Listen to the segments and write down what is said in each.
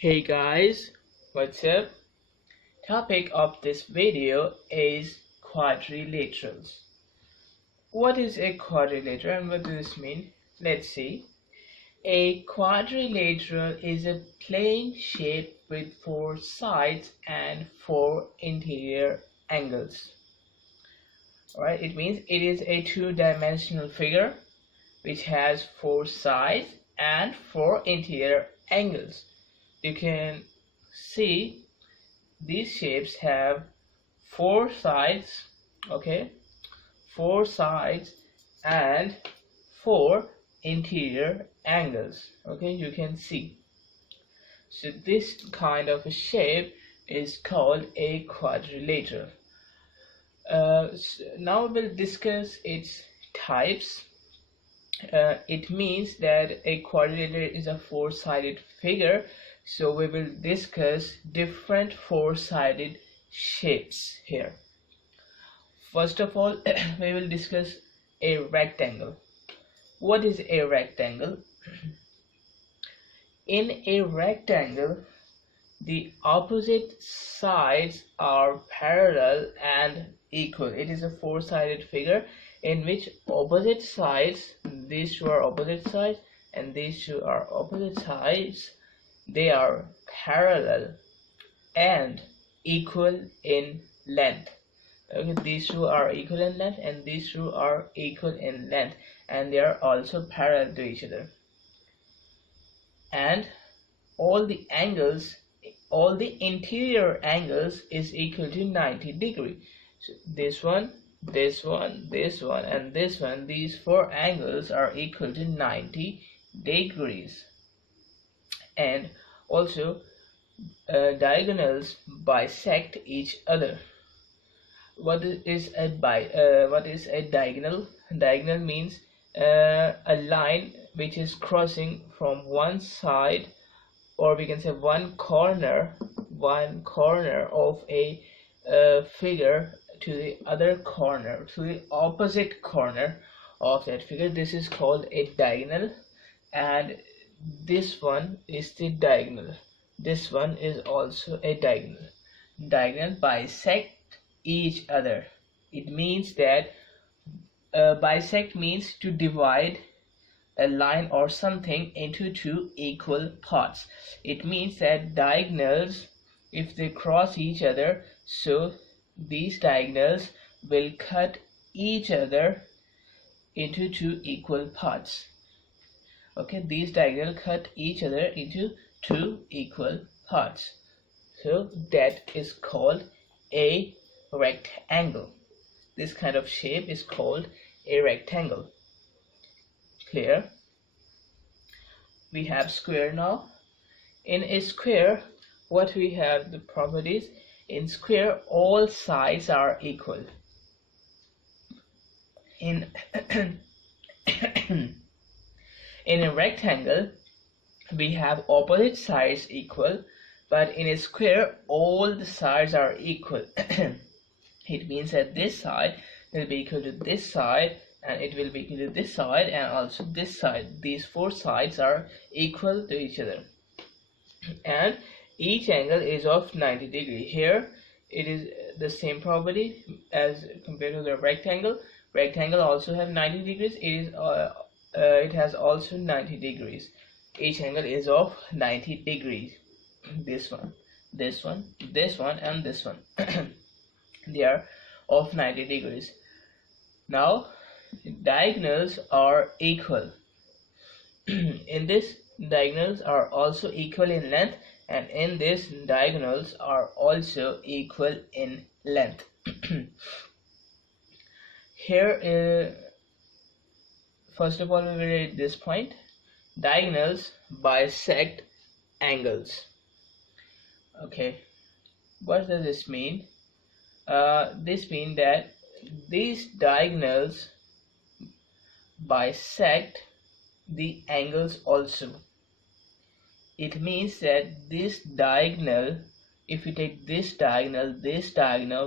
Hey guys, what's up? Topic of this video is quadrilaterals. What is a quadrilateral and what does this mean? Let's see. A quadrilateral is a plane shape with 4 sides and 4 interior angles. Alright, it means it is a two-dimensional figure which has 4 sides and 4 interior angles. You can see these shapes have 4 sides, okay, 4 sides and 4 interior angles, okay, you can see. So this kind of a shape is called a quadrilateral. So now we'll discuss its types. It means that a quadrilateral is a 4-sided figure, so we will discuss different 4-sided shapes here. First of all, we will discuss a rectangle. What is a rectangle? In a rectangle, the opposite sides are parallel and equal. It is a 4-sided figure in which opposite sides, these two are opposite sides and these two are opposite sides, they are parallel and equal in length. Okay, these two are equal in length and these two are equal in length, and they are also parallel to each other. And all the angles, all the interior angles is equal to 90 degrees. So this one, this one, this one, and this one, these 4 angles are equal to 90 degrees. And also diagonals bisect each other. What is a diagonal? Diagonal means a line which is crossing from one side, or we can say one corner of a figure to the other corner, to the opposite corner of that figure. This is called a diagonal, and this one is the diagonal. This one is also a diagonal. Diagonal bisect each other. It means that bisect means to divide a line or something into 2 equal parts. It means that diagonals, if they cross each other, so these diagonals will cut each other into 2 equal parts. Okay, these diagonals cut each other into 2 equal parts. So that is called a rectangle. This kind of shape is called a rectangle. Clear? We have square now. In a square, what we have the properties. In square, all sides are equal. In in a rectangle, we have opposite sides equal, but in a square, all the sides are equal. It means that this side will be equal to this side, and it will be equal to this side, and also this side. These 4 sides are equal to each other, and each angle is of 90 degrees. Here it is the same property as compared to the rectangle. Rectangle also have 90 degrees. It has also 90 degrees. Each angle is of 90 degrees. This one, this one, this one, and this one. They are of 90 degrees. Now diagonals are equal. In this, diagonals are also equal in length, and in this, diagonals are also equal in length. Here, first of all, we will read this point. Diagonals bisect angles. Okay, what does this mean? This means that these diagonals bisect the angles also. It means that this diagonal, if you take this diagonal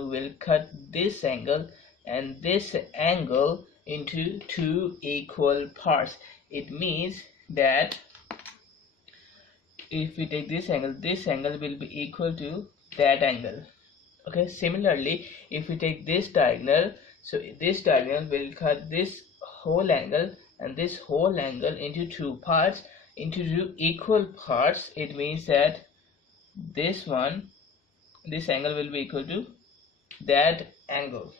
will cut this angle and this angle into 2 equal parts. It means that if we take this angle will be equal to that angle. Okay, similarly if we take this diagonal, so this diagonal will cut this whole angle and this whole angle into two parts, into two equal parts. It means that this angle will be equal to that angle.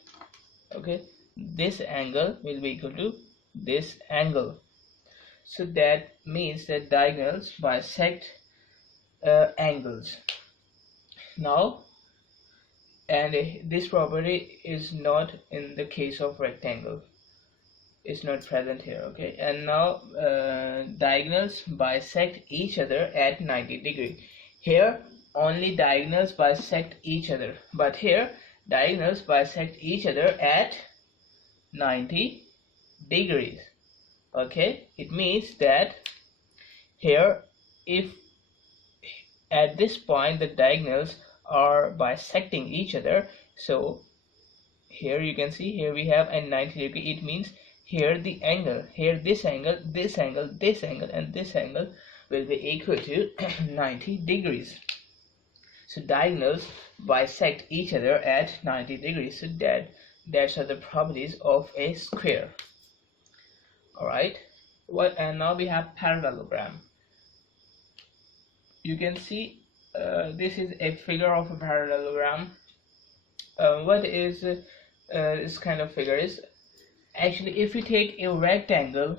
Okay, this angle will be equal to this angle. So that means that diagonals bisect angles. Now, and this property is not in the case of rectangle, it's not present here. Okay, and now diagonals bisect each other at 90 degree. Here only diagonals bisect each other, but here diagonals bisect each other at 90 degrees. Okay, it means that here, if at this point the diagonals are bisecting each other, so here you can see, here we have a 90 degree. It means here the angle, here this angle, this angle, this angle, and this angle will be equal to 90 degrees. So diagonals bisect each other at 90 degrees. So that's are the properties of a square. Alright, and now we have parallelogram. You can see this is a figure of a parallelogram. What is this kind of figure is, actually if you take a rectangle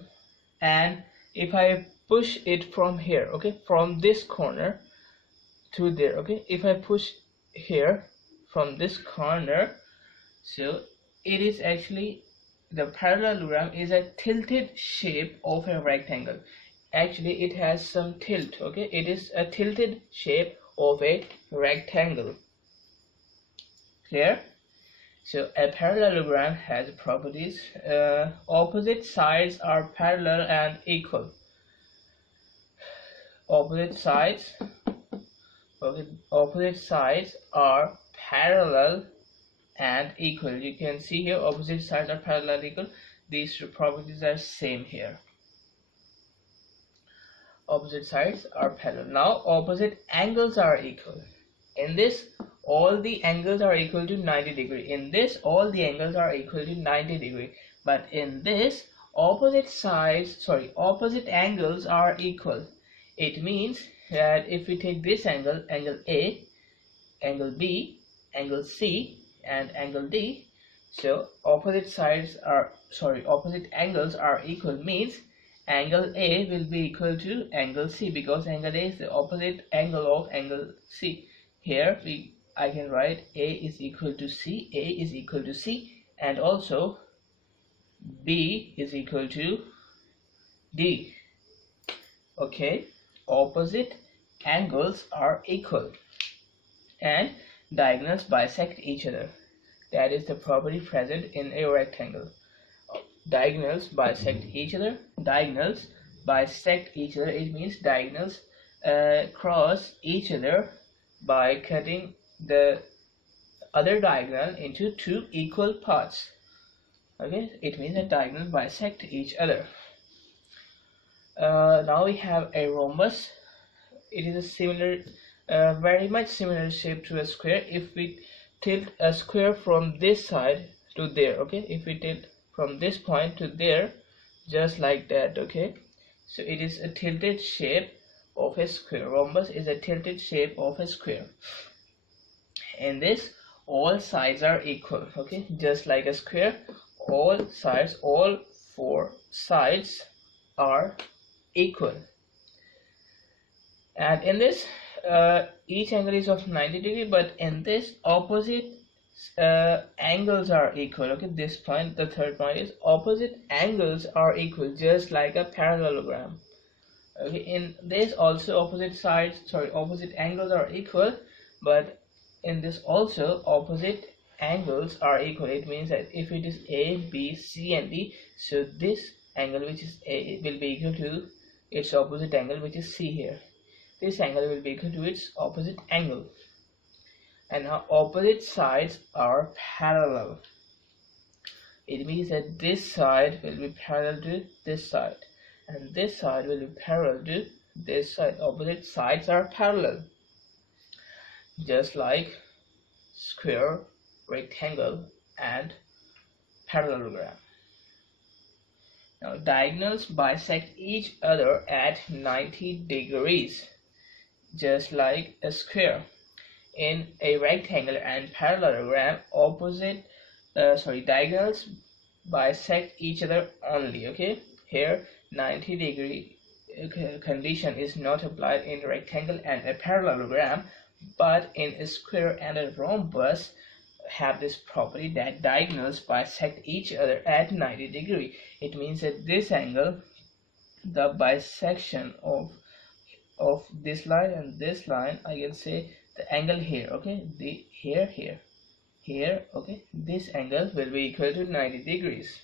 and if I push it from here, okay, from this corner to there, okay, if I push here from this corner, so it is actually, the parallelogram is a tilted shape of a rectangle. Actually it has some tilt. Okay, it is a tilted shape of a rectangle. Clear? So a parallelogram has properties. Opposite sides are parallel and equal. Opposite sides, okay, opposite sides are parallel and equal. You can see here opposite sides are parallel and equal. These two properties are same here. Opposite sides are parallel. Now opposite angles are equal. In this all the angles are equal to 90 degree. In this all the angles are equal to 90 degree. But in this opposite angles are equal. It means that if we take this angle, angle A, angle B, angle C, and angle D, so opposite angles are equal, means angle A will be equal to angle C, because angle A is the opposite angle of angle C. Here I can write A is equal to C, A is equal to C, and also B is equal to D. Okay, opposite angles are equal and diagonals bisect each other. That is the property present in a rectangle. Diagonals bisect each other. Diagonals bisect each other. It means diagonals cross each other by cutting the other diagonal into two equal parts. Okay, it means that diagonals bisect each other. Now we have a rhombus. It is a similar, very much similar shape to a square. If we tilt a square from this side to there, okay, if we tilt from this point to there, just like that, okay, so it is a tilted shape of a square. Rhombus is a tilted shape of a square. In this all sides are equal, okay, just like a square, all four sides are equal. And in this each angle is of 90 degree, but in this opposite angles are equal. Okay, this point, the third point, is opposite angles are equal, just like a parallelogram. Okay, in this also opposite angles are equal, but in this also opposite angles are equal. It means that if it is A, B, C, and D, so this angle which is A will be equal to its opposite angle which is C here. This angle will be equal to its opposite angle. And now opposite sides are parallel. It means that this side will be parallel to this side, and this side will be parallel to this side. Opposite sides are parallel, just like square, rectangle, and parallelogram. Now diagonals bisect each other at 90 degrees, just like a square. In a rectangle and parallelogram, diagonals bisect each other only. Okay, here 90-degree condition is not applied in rectangle and a parallelogram, but in a square and a rhombus have this property that diagonals bisect each other at 90 degree. It means that this angle, the bisection of this line and this line, I can say the angle here, okay, the here, okay, this angle will be equal to 90 degrees.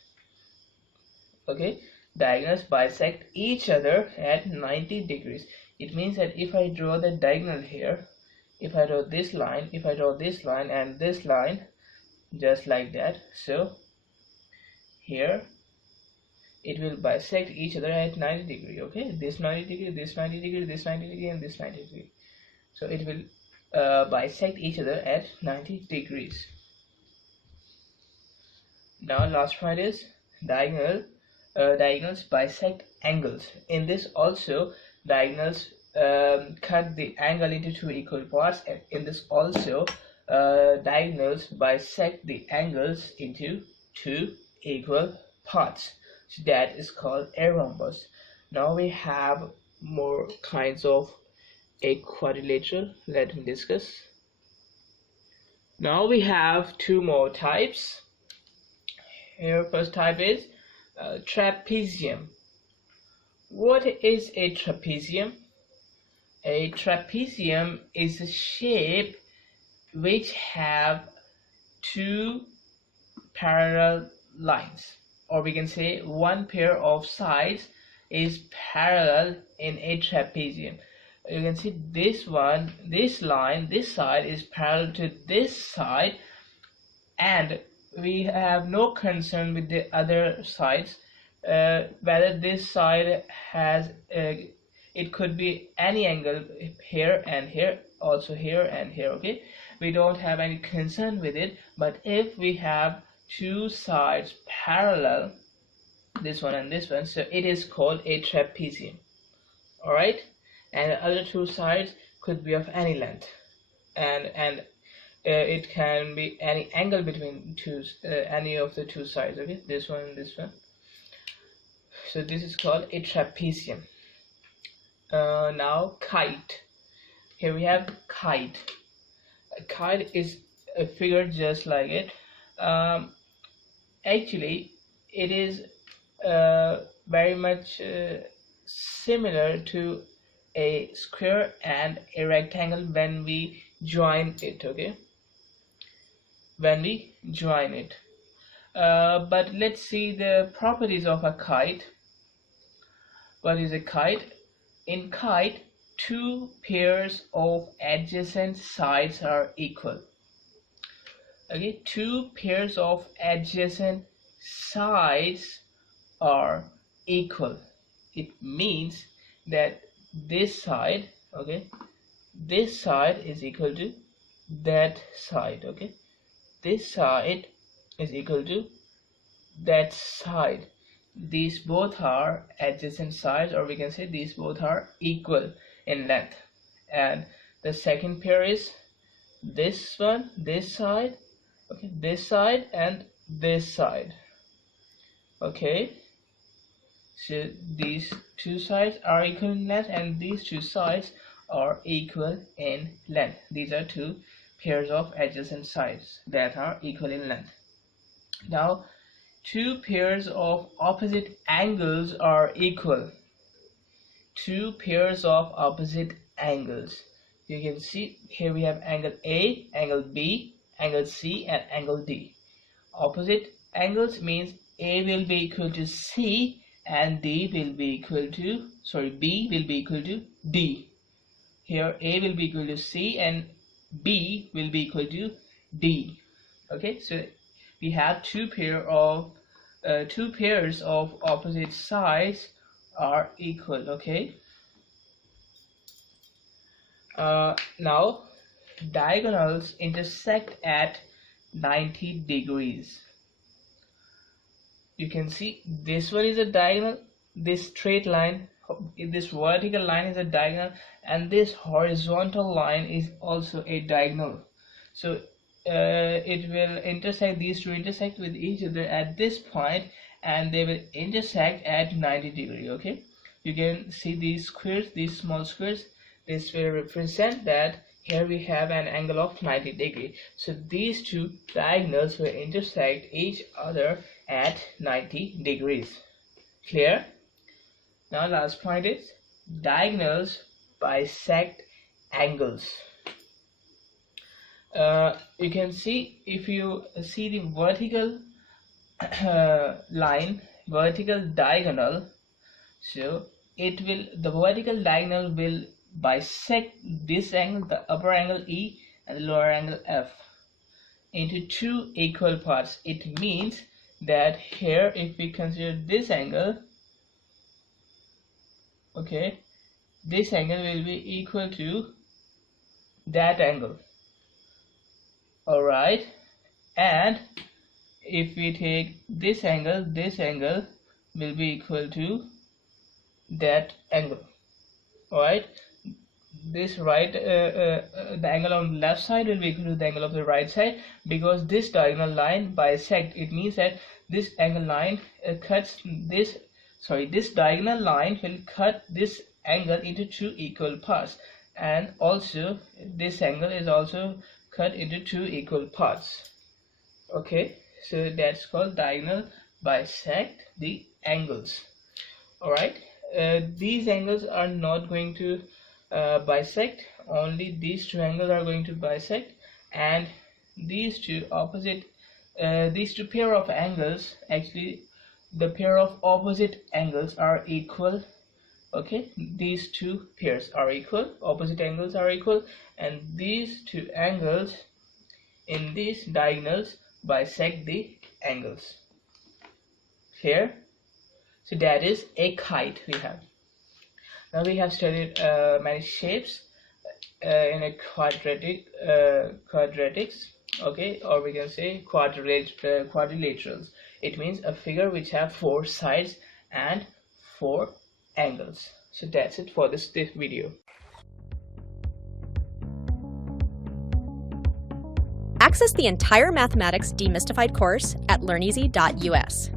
Okay, diagonals bisect each other at 90 degrees. It means that if I draw the diagonal here, if I draw this line, if I draw this line and this line, just like that, so here it will bisect each other at 90 degree. Okay, this 90 degree, this 90 degree, this 90 degree, and this 90 degree. So it will bisect each other at 90 degrees. Now last point is diagonals bisect angles. In this also diagonals cut the angle into two equal parts, and in this also diagonals bisect the angles into two equal parts. So that is called a rhombus. Now we have more kinds of a quadrilateral. Let me discuss. Now we have two more types. Here first type is trapezium. What is a trapezium? A trapezium is a shape which have two parallel lines, or we can say one pair of sides is parallel in a trapezium. You can see this one, this line, this side is parallel to this side, and we have no concern with the other sides, whether this side has it could be any angle here and here, also here and here. Okay, we don't have any concern with it. But if we have two sides parallel, this one and this one, so it is called a trapezium. All right, and the other two sides could be of any length, and it can be any angle between any of the two sides. Okay, this one and this one. So this is called a trapezium. Now kite. Here we have kite. A kite is a figure just like it. Actually, it is very much similar to a square and a rectangle when we join it. Okay, when we join it. But let's see the properties of a kite. What is a kite? In kite, two pairs of adjacent sides are equal. Okay, two pairs of adjacent sides are equal. It means that this side, okay, this side is equal to that side. Okay, this side is equal to that side. These both are adjacent sides, or we can say these both are equal in length. And the second pair is this one, this side, okay, this side and this side. Okay, so these two sides are equal in length, and these two sides are equal in length. These are two pairs of adjacent sides that are equal in length. Now two pairs of opposite angles are equal. Two pairs of opposite angles. You can see here we have angle A, angle B, angle C, and angle D. Opposite angles means A will be equal to C and D will be equal to, B will be equal to D. Here A will be equal to C and B will be equal to D. Okay, so we have two pairs of opposite sides are equal. Okay, Now diagonals intersect at 90 degrees. You can see this one is a diagonal, this straight line, this vertical line is a diagonal, and this horizontal line is also a diagonal. So it will intersect, these two intersect with each other at this point, and they will intersect at 90 degree. Okay, you can see these squares, these small squares. This will represent that here we have an angle of 90 degree. So these two diagonals will intersect each other at 90 degrees. Clear? Now last point is diagonals bisect angles. You can see, if you see the vertical line, vertical diagonal, so the vertical diagonal will bisect this angle, the upper angle E and the lower angle F, into two equal parts. It means that here, if we consider this angle, okay, this angle will be equal to that angle. All right, and if we take this angle will be equal to that angle. All right, this right the angle on the left side will be equal to the angle of the right side, because this diagonal line bisect. It means that this angle line this diagonal line will cut this angle into two equal parts, and also this angle is also cut into two equal parts. Okay, so that's called diagonal bisect the angles. All right, these angles are not going to bisect, only these two angles are going to bisect, and these two pair of angles, actually the pair of opposite angles are equal. Okay, these two pairs are equal, opposite angles are equal, and these two angles in these diagonals bisect the angles here. So that is a kite we have. Now we have studied many shapes in a quadratics, okay, or we can say quadrilaterals. It means a figure which have four sides and four angles. So that's it for this video. Access the entire Mathematics Demystified course at learneasy.us.